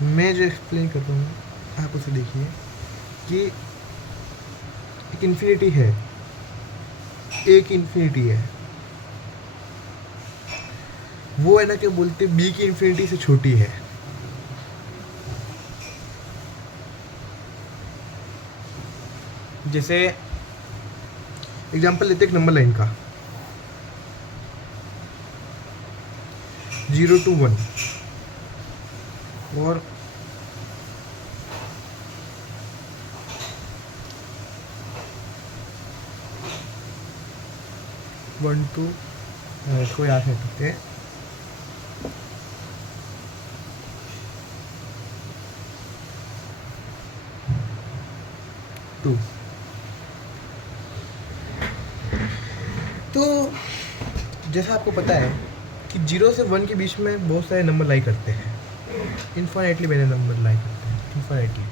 मैं जो एक्सप्लेन कर रहा हूँ आप उसे देखिए कि एक इन्फिनिटी है, एक इन्फिनिटी है, वो है ना क्या बोलते बी की इन्फिनिटी से छोटी है। जैसे एग्जांपल लेते एक नंबर लाइन का 0 to 1 और 1 to इसको याद नहीं करते 2। तो जैसा आपको पता है कि 0 से 1 के बीच में बहुत सारे नंबर लाई करते हैं, इन्फाइनेटली मैंने नंबर लाई करते हैं, इन्फाइनेटली।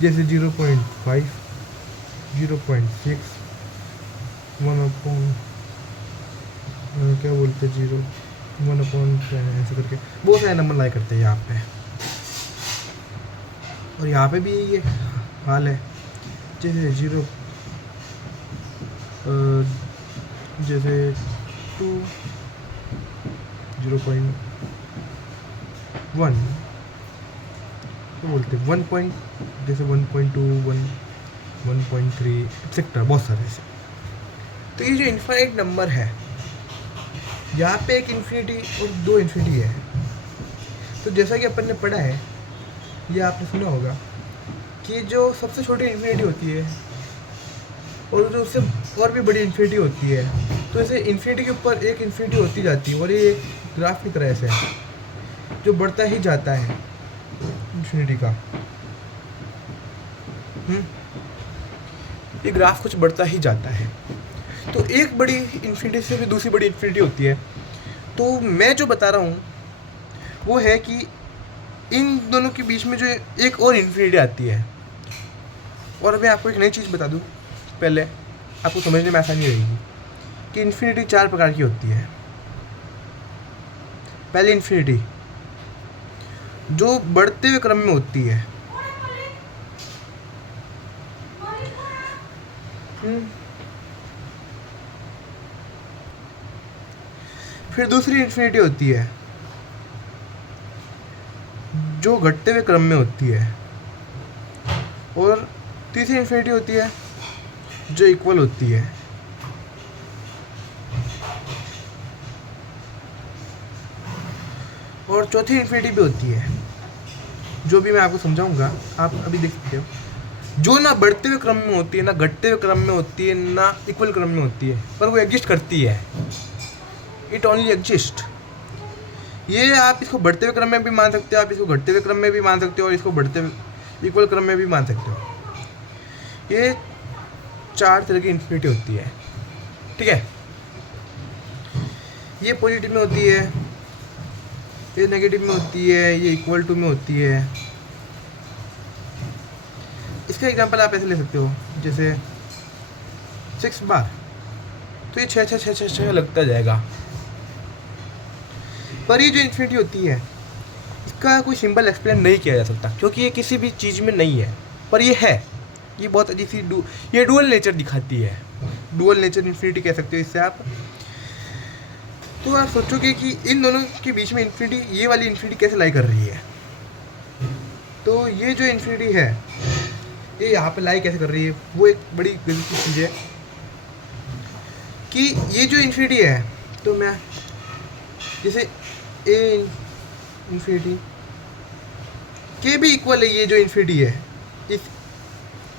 जैसे 0.5, 0.6, 1 अपॉन क्या बोलते 0, 1 अपॉन ऐसे करके बहुत सारे नंबर लाई करते हैं यहाँ पे। और यहाँ पे भी ये हाल है। जैसे 0 जैसे 2, 0.1 क्या बोलते 1 पॉइंट, जैसे 1.2, 1.3 एक्सेट्रा बहुत सारे ऐसे। तो ये जो इन्फाइनाइट नंबर है यहाँ पे एक इन्फिनिटी और दो इन्फिनिटी है। तो जैसा कि अपन ने पढ़ा है, ये आपने सुना होगा कि जो सबसे छोटी इन्फिनिटी होती है और जो उससे और भी बड़ी इन्फिनिटी होती है, तो ऐसे इन्फिनिटी के ऊपर एक इन्फिनिटी होती जाती है और ये एक ग्राफ की तरह से है जो बढ़ता ही जाता है इन्फिनिटी का। ये ग्राफ कुछ बढ़ता ही जाता है। तो एक बड़ी इन्फिनिटी से भी दूसरी बड़ी इन्फिनिटी होती है। तो मैं जो बता रहा हूँ वो है कि इन दोनों के बीच में जो एक और इन्फिनिटी आती है। और मैं आपको एक नई चीज़ बता दूँ, पहले आपको समझने में आसानी रहेगी कि इन्फिनिटी 4 प्रकार की होती है। पहली इन्फिनिटी जो बढ़ते हुए क्रम में होती है, फिर दूसरी इन्फिनिटी होती है जो घटते हुए क्रम में होती है, और तीसरी इन्फिनिटी होती है जो इक्वल होती है। और चौथी इन्फिनिटी भी होती है जो भी मैं आपको समझाऊंगा, आप अभी देख सकते हो, जो ना बढ़ते हुए क्रम में होती है, ना घटते हुए क्रम में होती है, ना इक्वल क्रम में होती है, पर वो एग्जिस्ट करती है। It only exist. ये आप इसको बढ़ते हुए क्रम में भी मान सकते हो, आप इसको घटते हुए क्रम में भी मान सकते हो, और इसको बढ़ते हुए इक्वल क्रम में भी मान सकते हो। ये 4 तरह की इन्फिनिटी होती है, ठीक है। ये पॉजिटिव में होती है, ये नेगेटिव में होती है, ये इक्वल टू में होती है। इसका एग्जांपल आप ऐसे ले सकते हो, जैसे 6 बार, तो ये 6 6 6 6 6 लगता जाएगा। पर ये जो इन्फिनिटी होती है इसका कोई सिंबल एक्सप्लेन नहीं किया जा सकता, क्योंकि ये किसी भी चीज़ में नहीं है, पर ये है। ये बहुत अजीब सी ये डुअल नेचर दिखाती है। डुअल नेचर इन्फिनिटी कह सकते हो इससे आप। तो आप सोचोगे कि इन दोनों के बीच में इन्फिनिटी, ये वाली इन्फिनिटी कैसे लाई कर रही है। तो ये जो इन्फिनिटी है ये यहाँ पे लाई कैसे कर रही है, वो एक बड़ी गजब की चीज़ है कि ये जो इन्फिनिटी है, तो मैं जैसे ए इन्फिनिटी के भी इक्वल है, ये जो इन्फिनिटी है इस,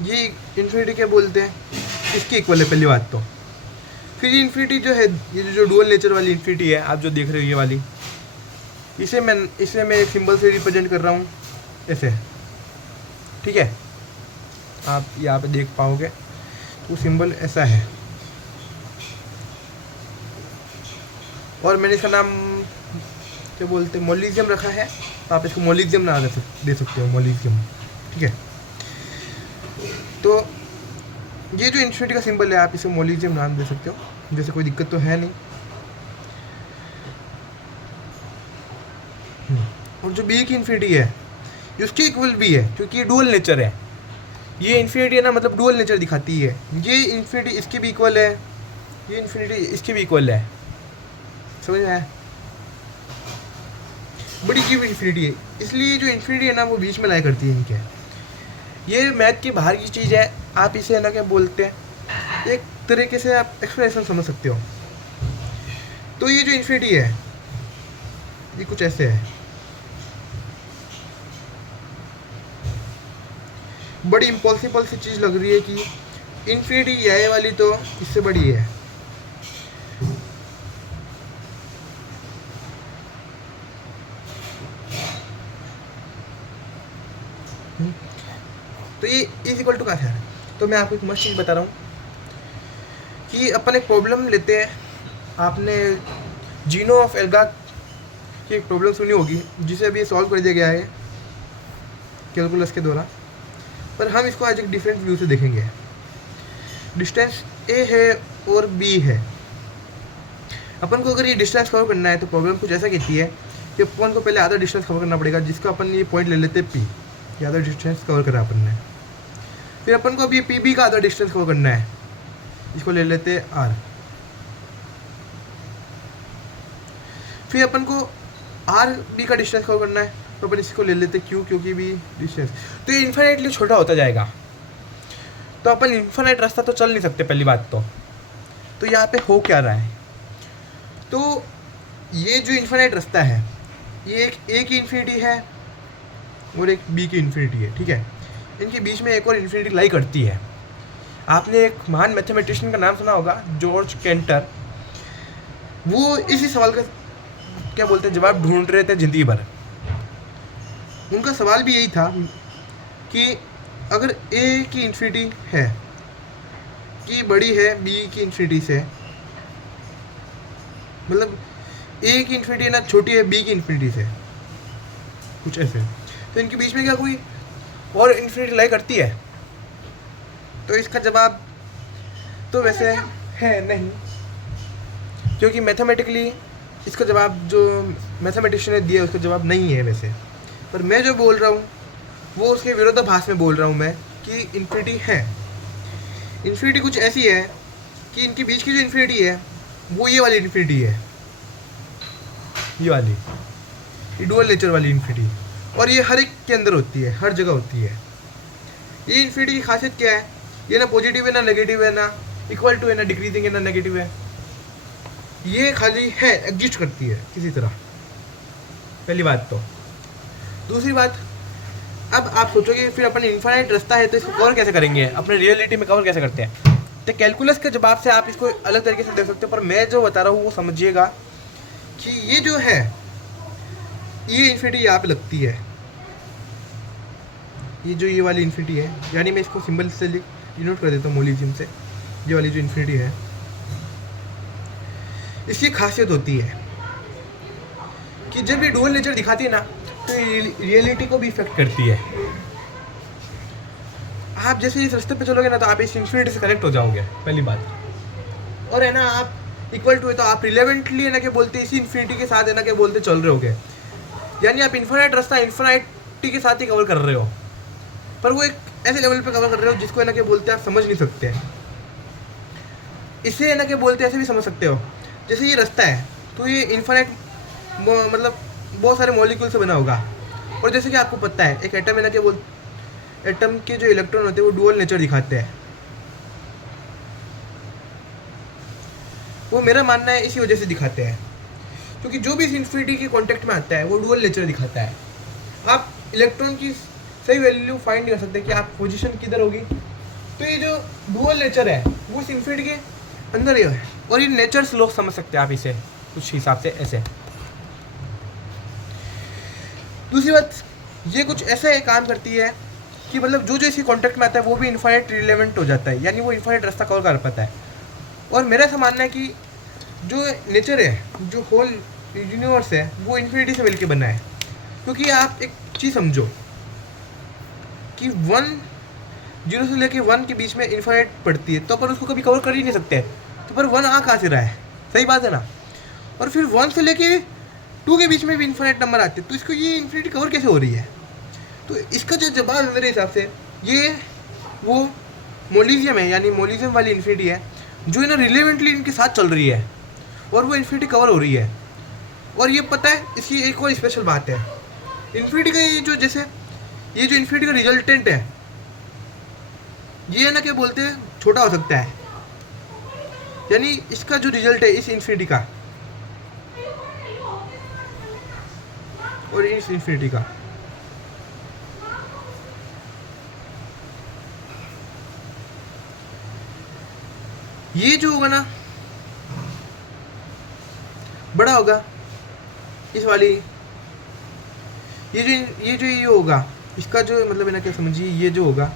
ये इन्फिनिटी क्या बोलते हैं, इसके इक्वल है पहली बात। तो फिर ये इन्फिनिटी जो है, ये जो डुअल नेचर वाली इन्फिनिटी है आप जो देख रहे हो ये वाली, इसे मैं एक सिंबल से रिप्रेजेंट कर रहा हूँ ऐसे, ठीक है। आप यहाँ पे देख पाओगे तो सिंबल ऐसा है। और मैंने इसका नाम क्या बोलते हैं मोलिजियम रखा है, तो आप इसको मोलिजियम नाम दे सकते हो, मोलिजियम। ठीक है, तो ये जो इन्फिनिटी का सिंबल है आप इसे मोलिजियम नाम दे सकते हो, जैसे कोई दिक्कत तो है नहीं। और जो बी की इन्फिनिटी है उसके इक्वल भी है, क्योंकि ये डुअल नेचर है। ये इन्फिनिटी है ना, मतलब डुअल नेचर दिखाती है। ये इन्फिनिटी इसके भी इक्वल है, ये इन्फिनिटी इसके भी इक्वल है। समझ में आया? बड़ी गिव इन्फिनिटी है, इसलिए जो इन्फिनिटी है ना वो बीच में लाया करती है इनके। ये मैथ के बाहर की चीज़ है, आप इसे है ना क्या बोलते हैं, एक तरीके से आप एक्सप्रेशन समझ सकते हो। तो ये जो इन्फिनिटी है ये कुछ ऐसे है, बड़ी इम्पॉसिबल सी चीज़ लग रही है कि इन्फिनिटी ये वाली तो इससे बड़ी है। तो ये इज इक्वल टू का है। तो मैं आपको एक मस्त चीज़ बता रहा हूँ कि अपन एक प्रॉब्लम लेते हैं। आपने जीनो ऑफ एल्गा की एक प्रॉब्लम सुनी होगी, जिसे अभी सॉल्व कर दिया गया है कैलकुलस के द्वारा, पर हम इसको आज एक डिफरेंट व्यू से देखेंगे। डिस्टेंस ए है और बी है। अपन को अगर ये डिस्टेंस कवर करना है तो प्रॉब्लम कुछ ऐसा कहती है कि अपन को पहले आधा डिस्टेंस कवर करना पड़ेगा, जिसका अपन ये पॉइंट ले लेते हैं पी, आधा डिस्टेंस कवर करा अपन ने। फिर अपन को अभी पी बी का आधा डिस्टेंस कवर करना है, इसको ले लेते हैं आर। फिर अपन को आर बी का डिस्टेंस कवर करना है, तो अपन इसको ले लेते क्यू, क्योंकि भी डिस्टेंस तो ये इन्फिनिटली छोटा होता जाएगा। तो अपन इन्फिनिट रास्ता तो चल नहीं सकते पहली बात तो यहाँ पे हो क्या रहा है, तो ये जो इन्फिनिट रास्ता है ये एक ए की इन्फिनिटी है और एक बी की इन्फिनिटी है। ठीक है, इनके बीच में एक और इन्फिनिटी लाई करती है। आपने एक महान मैथमेटिशियन का नाम सुना होगा, जॉर्ज केंटर। वो इसी सवाल का क्या बोलते हैं जवाब ढूंढ रहे थे जिंदगी भर। उनका सवाल भी यही था कि अगर ए की इन्फिनिटी है कि बड़ी है बी की इन्फिनिटी से, मतलब ए की इन्फिनिटी ना छोटी है बी की इन्फिनिटी से, कुछ ऐसे, तो इनके बीच में क्या कोई और इन्फिनिटी लाई करती है? तो इसका जवाब तो वैसे है नहीं, क्योंकि मैथमेटिकली इसका जवाब जो मैथमेटिशियन ने दिया उसका जवाब नहीं है वैसे। पर मैं जो बोल रहा हूँ वो उसके विरोधाभास में बोल रहा हूँ मैं कि इन्फिनिटी है। इन्फिनिटी कुछ ऐसी है कि इनके बीच की जो इन्फिनिटी है वो ये वाली इन्फिनिटी है, ये वाली, ये डुअल नेचर वाली इन्फिनिटी, और ये हर एक के अंदर होती है, हर जगह होती है। ये इन्फिनिटी की खासियत क्या है? ये ना पॉजिटिव है ना नेगेटिव है, ना इक्वल टू है ना डिक्रीजिंग है ना नेगेटिव है, ये खाली है, एग्जिस्ट करती है किसी तरह। पहली बात तो। दूसरी बात, अब आप सोचोगे फिर अपन इन्फाइनाइट रास्ता है तो इसको कवर कैसे करेंगे, अपने रियलिटी में कवर कैसे करते हैं? तो कैलकुलस के जवाब से आप इसको अलग तरीके से देख सकते हो, पर मैं जो बता रहा हूँ वो समझिएगा कि ये जो है ये इन्फिनिटी यहाँ पे लगती है, ये जो ये वाली इन्फिनिटी है, यानी मैं इसको सिंबल से डिनोट कर देता हूँ मोलिजियम से। ये वाली जो इन्फिनिटी है इसकी खासियत होती है कि जब ये डुअल नेचर दिखाती है ना तो ये रियलिटी को भी इफेक्ट करती है। आप जैसे इस रास्ते पे चलोगे ना तो आप इस इन्फिनिटी से कनेक्ट हो जाओगे, पहली बात। और है ना आप इक्वल टू है तो आप रिलेवेंटली है ना क्या बोलते इसी इन्फिनिटी के साथ है ना क्या बोलते चल रहे होगे, यानी आप इन्फिनाइट रास्ता इन्फिनिटी के साथ ही कवर कर रहे हो, पर वो एक ऐसे लेवल पे कवर कर रहे हो जिसको है ना क्या बोलते आप समझ नहीं सकते। इसे है ना क्या बोलते ऐसे भी समझ सकते हो, जैसे ये रास्ता है तो ये इन्फिनिट मतलब बहुत सारे मॉलिक्यूल से बना होगा, और जैसे कि आपको पता है एक एटम है ना क्या एटम के जो इलेक्ट्रॉन होते हैं वो डुअल नेचर दिखाते हैं। वो मेरा मानना है इसी वजह से दिखाते हैं, क्योंकि जो भी इस इन्फिनिटी के कांटेक्ट में आता है वो डुअल नेचर दिखाता है। आप इलेक्ट्रॉन की सही वैल्यू फाइंड नहीं कर सकते कि आप पोजीशन किधर होगी, तो ये जो डुअल नेचर है वो इस इन्फिनिटी के अंदर ही है, और ये नेचर्स लोग समझ सकते हैं आप इसे कुछ हिसाब से ऐसे। दूसरी बात, ये कुछ ऐसे काम करती है कि मतलब जो जो इसी कॉन्टेक्ट में आता है वो भी इन्फाइनाइट रिलेवेंट हो जाता है, यानी वो इन्फाइनाइट रास्ता कवर कर पाता है। और मेरा ऐसा मानना है कि जो नेचर है, जो होल यूनिवर्स है, वो इन्फिनिटी से मिलके बना है। क्योंकि आप एक चीज़ समझो कि 0 से लेके 1 के बीच में इन्फिनिट पड़ती है, तो अपन उसको कभी कवर कर ही नहीं सकते। तो पर 1 आ कहाँ से रहा है? सही बात है ना। और फिर 1 से लेके 2 के बीच में भी इन्फिनिट नंबर आते हैं, तो इसको ये इन्फिनिटी कवर कैसे हो रही है? तो इसका जो जवाब है मेरे हिसाब से, ये वो मोलिज्म है, यानी मोलिज्म वाली इन्फिनिटी है, जो है ना रिलेवेंटली इनके साथ चल रही है और वो इन्फिनिटी कवर हो रही है। और ये पता है, इसकी एक और स्पेशल बात है, इन्फिनिटी का ये जो जैसे ये जो इन्फिनिटी का रिजल्टेंट है, ये है ना क्या बोलते हैं, छोटा हो सकता है। यानी इसका जो रिजल्ट है इस इन्फिनिटी का और इस इन्फिनिटी का, ये जो होगा ना बड़ा होगा इस वाली, ये होगा इसका जो मतलब है ना क्या समझिए, ये जो होगा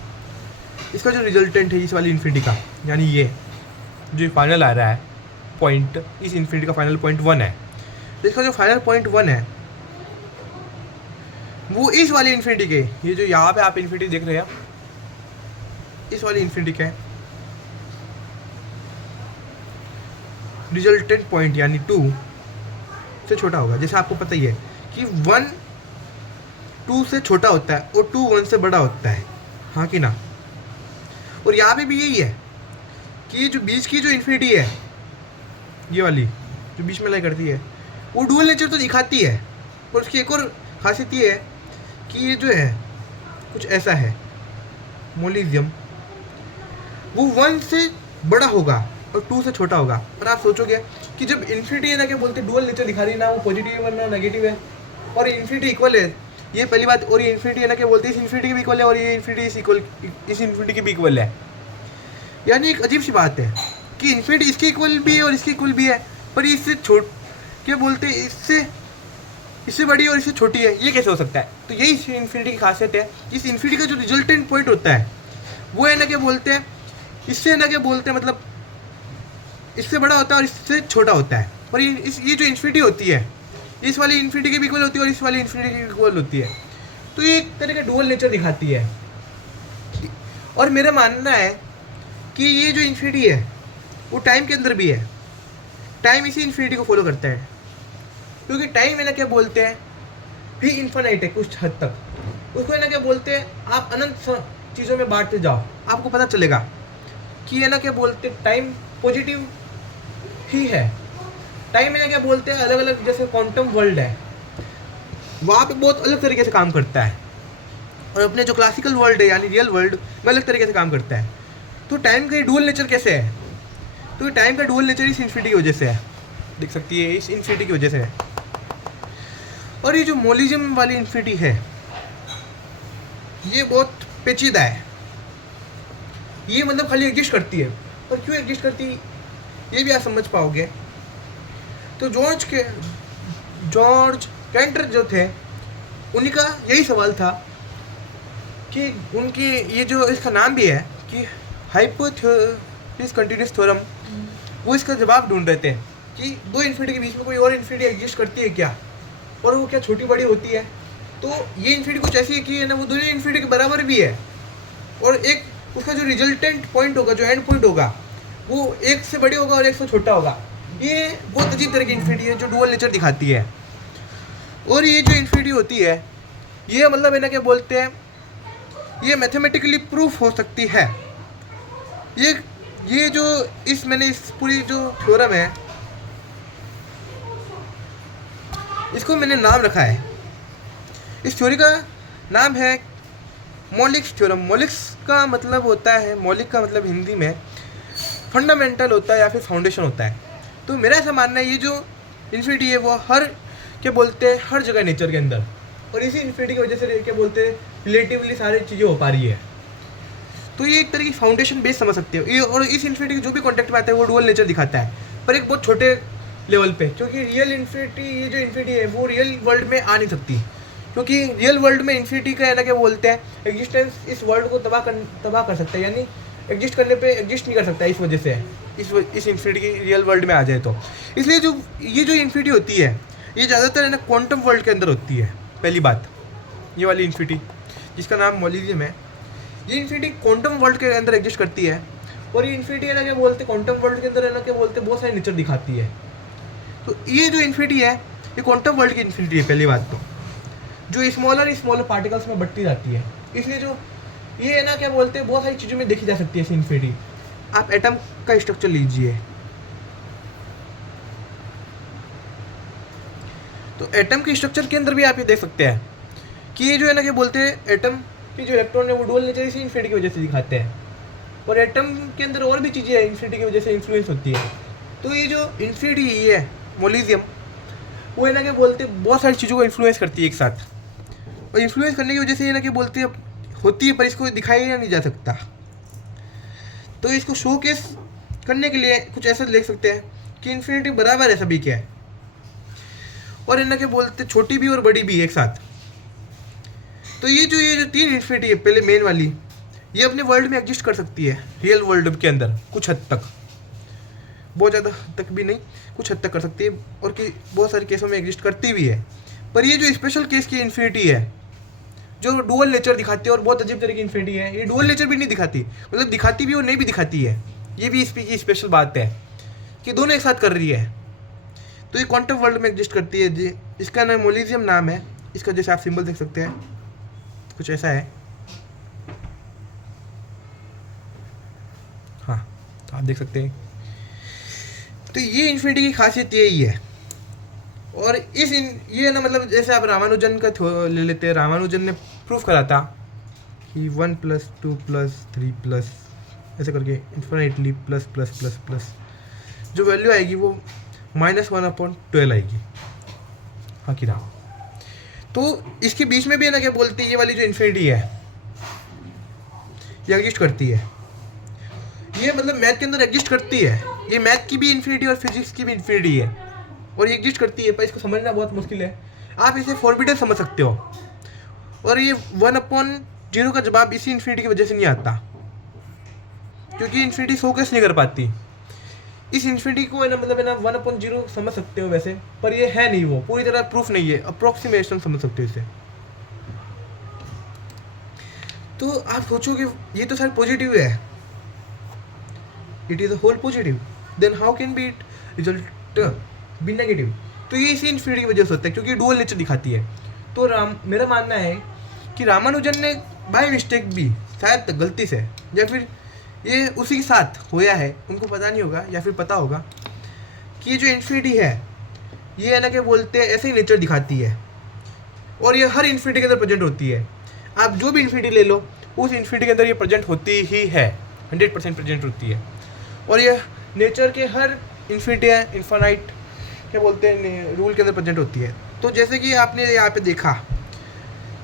इसका जो रिजल्टेंट है इस वाली इन्फिनिटी का, यानी ये जो फाइनल आ रहा है पॉइंट, इस इन्फिनिटी का फाइनल पॉइंट 1 है। तो इसका जो फाइनल पॉइंट 1 है वो इस वाली इन्फिनिटी के, ये जो यहाँ पे आप इन्फिनिटी देख रहे हैं, इस वाली इन्फिनिटी का रिजल्टेंट पॉइंट यानी 2 से छोटा होगा। जैसे आपको पता ही है कि 1 2 से छोटा होता है और 2 1 से बड़ा होता है, हाँ कि ना। और यहाँ पे भी यही है कि जो बीच की जो इन्फिनिटी है, ये वाली जो बीच में लाई करती है, वो डुअल नेचर तो दिखाती है। और उसकी एक और खासियत ये है कि ये जो है कुछ ऐसा है, मोलिज्म वो 1 से बड़ा होगा और 2 से छोटा होगा। पर आप सोचोगे कि जब इन्फिनिटी है ना क्या बोलते डुअल नेचर दिखा रही है ना, वो पॉजिटिव है ना नेगेटिव है, और इन्फिनिटी इक्वल है, ये पहली बात। और ये इन्फिनिटी है ना क्या बोलते हैं इस इन्फिनिटी की भी इक्वल है, और ये इन्फिनिटी इस इन्फिनिटी की भी इक्वल है। यानी एक अजीब सी बात है कि इन्फिनिटी इसके इक्वल भी है और इसके इक्वल भी है, पर इससे क्या बोलते हैं इससे बड़ी और इससे छोटी है, ये कैसे हो सकता है? तो यही इस इन्फिनिटी की खासियत है। इस इन्फिनिटी का जो रिजल्टेंट पॉइंट होता है वो है ना क्या बोलते हैं, इससे ना क्या बोलते हैं मतलब इससे बड़ा होता है और इससे छोटा होता है। और ये जो इन्फिनिटी होती है इस वाली इन्फिनिटी की भी इक्वल होती है और इस वाली इन्फिनिटी की भी इक्वल होती है। तो ये एक तरह का डुअल नेचर दिखाती है। और मेरा मानना है कि ये जो इन्फिनिटी है वो टाइम के अंदर भी है, टाइम इसी इन्फिनिटी को फॉलो करता है। क्योंकि टाइम है ना क्या बोलते हैं भी इन्फिनाइट है कुछ हद तक, उसको है ना क्या बोलते हैं आप अनंत चीज़ों में बांटते जाओ, आपको पता चलेगा कि है ना क्या बोलते टाइम पॉजिटिव ही है। टाइम है ना क्या बोलते हैं अलग अलग, जैसे क्वांटम वर्ल्ड है वहाँ पे बहुत अलग तरीके से काम करता है, और अपने जो क्लासिकल वर्ल्ड है यानी रियल वर्ल्ड में अलग तरीके से काम करता है। तो टाइम का डुअल नेचर कैसे है? तो टाइम का डुअल नेचर इस इन्फिनिटी की वजह से है, देख सकती है इस इन्फिनिटी की वजह से है। और ये जो मोलिज्म वाली इन्फिनिटी है ये बहुत पेचीदा है, ये मतलब खाली एग्जिस्ट करती है। और क्यों एग्जिस्ट करती है ये भी आप समझ पाओगे। तो जॉर्ज कैंटर जो थे उन्हीं का यही सवाल था कि उनकी ये जो इसका नाम भी है कि हाइपोथेसिस कंटिन्यूअस थ्योरम, वो इसका जवाब ढूंढ रहे थे कि दो इन्फिनिटी के बीच में कोई और इन्फिनिटी एग्जिस्ट करती है क्या, और वो क्या छोटी बड़ी होती है। तो ये इन्फिनिटी कुछ ऐसी है कि ना वो दोनों इन्फिनिटी के बराबर भी है, और एक उसका जो रिजल्टेंट पॉइंट होगा, जो एंड पॉइंट होगा, वो एक से बड़ी होगा और एक से छोटा होगा। ये बहुत अजीब तरह की इन्फिनिटी है जो डुअल नेचर दिखाती है। और ये जो इन्फिनिटी होती है ये मतलब है ना क्या बोलते हैं ये मैथमेटिकली प्रूफ हो सकती है। ये जो मैंने इस पूरी जो थ्योरम है इसको मैंने नाम रखा है, इस थ्योरी का नाम है मौलिक थ्योरम। मौलिक का मतलब होता है, मौलिक का मतलब हिंदी में फंडामेंटल होता है या फिर फाउंडेशन होता है। तो मेरा ऐसा मानना है ये जो इन्फिनिटी है वो क्या बोलते हैं हर जगह नेचर के अंदर, और इसी इन्फिनिटी की वजह से क्या बोलते हैं रिलेटिवली सारी चीज़ें हो पा रही है। तो ये एक तरह की फाउंडेशन बेस समझ सकते हो ये। और इस इन्फिनिटी के जो भी कॉन्टेक्ट में आता है वो डुअल नेचर दिखाता है, पर एक बहुत छोटे लेवल पे, क्योंकि रियल इन्फिनिटी ये जो इन्फिनिटी है वो रियल वर्ल्ड में आ नहीं सकती, क्योंकि रियल वर्ल्ड में इन्फिनिटी का है ना क्या बोलते हैं एग्जिस्टेंस इस वर्ल्ड को तबाह कर सकता है, यानी एग्जिस्ट करने पे एग्जिस्ट नहीं कर सकता, इस वजह से इस इन्फिनिटी की रियल वर्ल्ड में आ जाए तो। इसलिए जो ये इन्फिनिटी होती है ये ज़्यादातर है ना क्वांटम वर्ल्ड के अंदर होती है। पहली बात, ये वाली इन्फिनिटी जिसका नाम मोलिजियम है, ये इन्फिनिटी क्वांटम वर्ल्ड के अंदर एग्जिस्ट करती है। और ये इन्फिनिटी है ना क्या बोलते क्वांटम वर्ल्ड के अंदर है ना क्या बोलते बहुत सारे नेचर दिखाती है। तो ये जो इन्फिनिटी है ये क्वांटम वर्ल्ड की इन्फिनिटी है पहली बात तो, जो स्मॉलर पार्टिकल्स में बढ़ती जाती है। इसलिए जो ये है ना क्या बोलते हैं बहुत सारी चीज़ों में देखी जा सकती है इन्फिनिटी। आप एटम का स्ट्रक्चर लीजिए, तो एटम के स्ट्रक्चर के अंदर भी आप ये देख सकते हैं कि ये जो है ना क्या बोलते हैं एटम के जो इलेक्ट्रॉन है वो डुअल नेचर इसी इन्फिनिटी की वजह से दिखाते हैं। और एटम के अंदर और भी चीज़ें हैं इन्फिनिटी की वजह से इन्फ्लुएंस होती है। तो ये जो इन्फिनिटी है मोलिजियम, वो है ना क्या बोलते हैं बहुत सारी चीज़ों को इन्फ्लुएंस करती है एक साथ। और इन्फ्लुएंस करने की वजह से ये ना क्या बोलते हैं होती है, पर इसको दिखाया नहीं जा सकता। तो इसको शोकेस करने के लिए कुछ ऐसा देख सकते हैं कि इन्फिनिटी बराबर है सभी के, और इन्हें क्या बोलते छोटी भी और बड़ी भी एक साथ। तो ये जो तीन इन्फिनिटी है, पहले मेन वाली, ये अपने वर्ल्ड में एग्जिस्ट कर सकती है रियल वर्ल्ड के अंदर कुछ हद तक, बहुत ज़्यादा तक भी नहीं, कुछ हद तक कर सकती है, और कि बहुत सारे केसों में एग्जिस्ट करती भी है। पर ये जो स्पेशल केस की इन्फिनिटी है जो डुअल नेचर दिखाती है, और बहुत अजीब तरह की इन्फिनिटी है, ये डुअल नेचर भी नहीं दिखाती, मतलब दिखाती भी और नहीं भी दिखाती है। ये भी इसकी स्पेशल बात है कि दोनों एक साथ कर रही है। तो ये क्वांटम वर्ल्ड में एग्जिस्ट करती है जी। इसका नाम मोलिजियम नाम है इसका, जैसे आप सिंबल देख सकते हैं कुछ ऐसा है। हाँ, तो आप देख सकते हैं। तो ये इन्फिनिटी की खासियत यही है। और ये ना मतलब जैसे आप रामानुजन का ले लेते हैं, रामानुजन ने प्रूफ करा था कि 1 + 2 + 3 ऐसे करके infinitely plus plus plus plus जो वैल्यू आएगी वो -1/12 आएगी। हाँ कि ना। तो इसके बीच में भी है ना क्या बोलती है ये वाली जो इन्फिनिटी है ये एग्जिस्ट करती है। ये मतलब मैथ के अंदर एग्जिस्ट करती है, ये मैथ की भी इन्फिनिटी और फिजिक्स की भी इन्फिनिटी है, और ये एग्जिस्ट करती है, पर इसको समझना बहुत मुश्किल है। आप इसे फॉरबिडन समझ सकते हो। और ये 1/0 का जवाब इसी इन्फिनिटी की वजह से नहीं आता, क्योंकि इन्फिनिटी शोकेस नहीं कर पाती। इस इन्फिनिटी को है ना मतलब है ना 1/0 समझ सकते हो वैसे, पर ये है नहीं, वो पूरी तरह प्रूफ नहीं है, अप्रोक्सीमेशन समझ सकते हो इसे। तो आप सोचोगे ये तो सारे पॉजिटिव है, it is a whole positive, then how can be it result be negative. तो ये इसी इन्फिनिटी की वजह से होता है, क्योंकि डुअल नेचर दिखाती है। तो मेरा मानना है कि रामानुजन ने बाय मिस्टेक भी, शायद गलती से, या फिर ये उसी के साथ होया है, उनको पता नहीं होगा या फिर पता होगा कि ये जो इन्फिनिटी है ये है ना क्या बोलते हैं ऐसे ही नेचर दिखाती है, और ये हर इन्फिनिटी के अंदर प्रेजेंट होती है। आप जो भी इन्फिनिटी ले लो उस इन्फिनिटी के अंदर ये प्रेजेंट होती ही है, 100% प्रेजेंट होती है। और ये नेचर के हर इन्फिनिटी है इन्फानाइट क्या बोलते हैं रूल के अंदर प्रेजेंट होती है। तो जैसे कि आपने यहाँ पे देखा,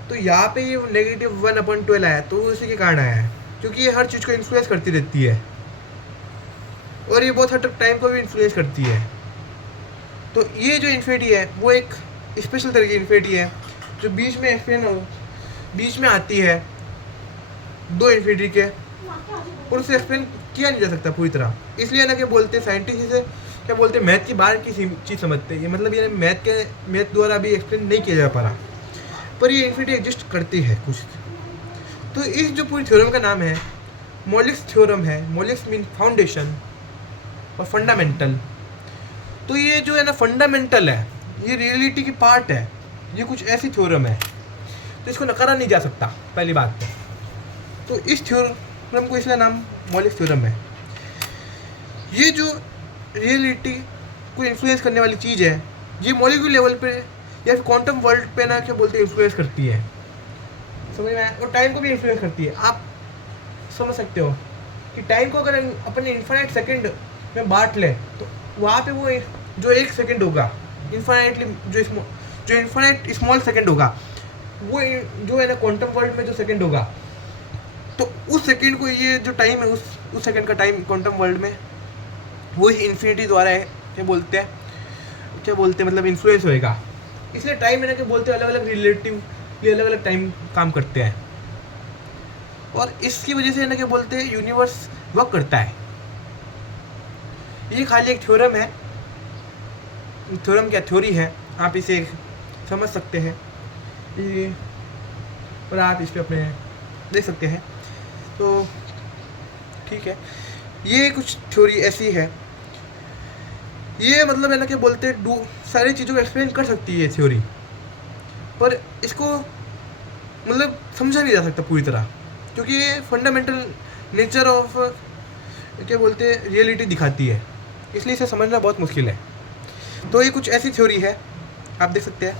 तो यहाँ पे ये -1/12 आया, तो उसी के कारण आया है, क्योंकि ये हर चीज़ को इन्फ्लुएंस करती रहती है, और ये बहुत हद तक टाइम को भी इन्फ्लुएंस करती है। तो ये जो इन्फिनिटी है वो एक स्पेशल तरह की इन्फिनिटी है, जो बीच में आती है दो इन्फिनिटी के, और उसे एक्सप्लेन किया नहीं जा सकता पूरी तरह। इसलिए ना क्या बोलते हैं साइंटिस्ट इसे क्या बोलते हैं मैथ की बाहर की चीज़ समझते हैं, ये मतलब ये मैथ द्वारा भी एक्सप्लेन नहीं किया जा पा रहा, पर ये इन्फिनिटी एग्जिस्ट करती है कुछ। तो इस जो पूरी थ्योरम का नाम है मोलिक्स थ्योरम है। मोलिक्स मीन फाउंडेशन और फंडामेंटल। तो ये जो है ना फंडामेंटल है, ये रियलिटी की पार्ट है, ये कुछ ऐसी थ्योरम है तो इसको नकारा नहीं जा सकता पहली बात तो इस थ्योरम को इसलिए नाम मोलिक्स थ्योरम है। ये जो रियलिटी को इन्फ्लुएंस करने वाली चीज़ है ये मॉलिक्यूल लेवल पे या फिर क्वांटम वर्ल्ड पे ना क्या बोलते हैं इन्फ्लुएंस करती है, समझ में आया। और टाइम को भी इन्फ्लुएंस करती है। आप समझ सकते हो कि टाइम को अगर अपने इन्फाइनाइट सेकंड में बांट लें तो वहाँ पे वो जो 1 सेकंड होगा इन्फाइनाइटली जो इन्फाइनाइट स्मॉल सेकंड होगा वो जो है ना क्वांटम वर्ल्ड में जो सेकंड होगा, तो उस सेकंड को ये जो टाइम है उस सेकंड का टाइम क्वांटम वर्ल्ड में वो इन्फिनिटी द्वारा है क्या बोलते हैं मतलब इन्फ्लुएंस होएगा। इसलिए टाइम है ना क्या बोलते हैं अलग अलग रिलेटिवली अलग अलग टाइम काम करते हैं, और इसकी वजह से है ना क्या बोलते हैं यूनिवर्स वर्क करता है। ये खाली एक थ्योरम है, थ्योरम क्या थ्योरी है, आप इसे समझ सकते हैं ये, और आप इस पर अपने देख सकते हैं। तो ठीक है, ये कुछ थ्योरी ऐसी है, ये मतलब है ना क्या बोलते हैं, सारी चीज़ों को एक्सप्लेन कर सकती है थ्योरी, पर इसको मतलब समझा नहीं जा सकता पूरी तरह, क्योंकि ये फंडामेंटल नेचर ऑफ क्या बोलते हैं रियलिटी दिखाती है, इसलिए इसे समझना बहुत मुश्किल है। तो ये कुछ ऐसी थ्योरी है, आप देख सकते हैं।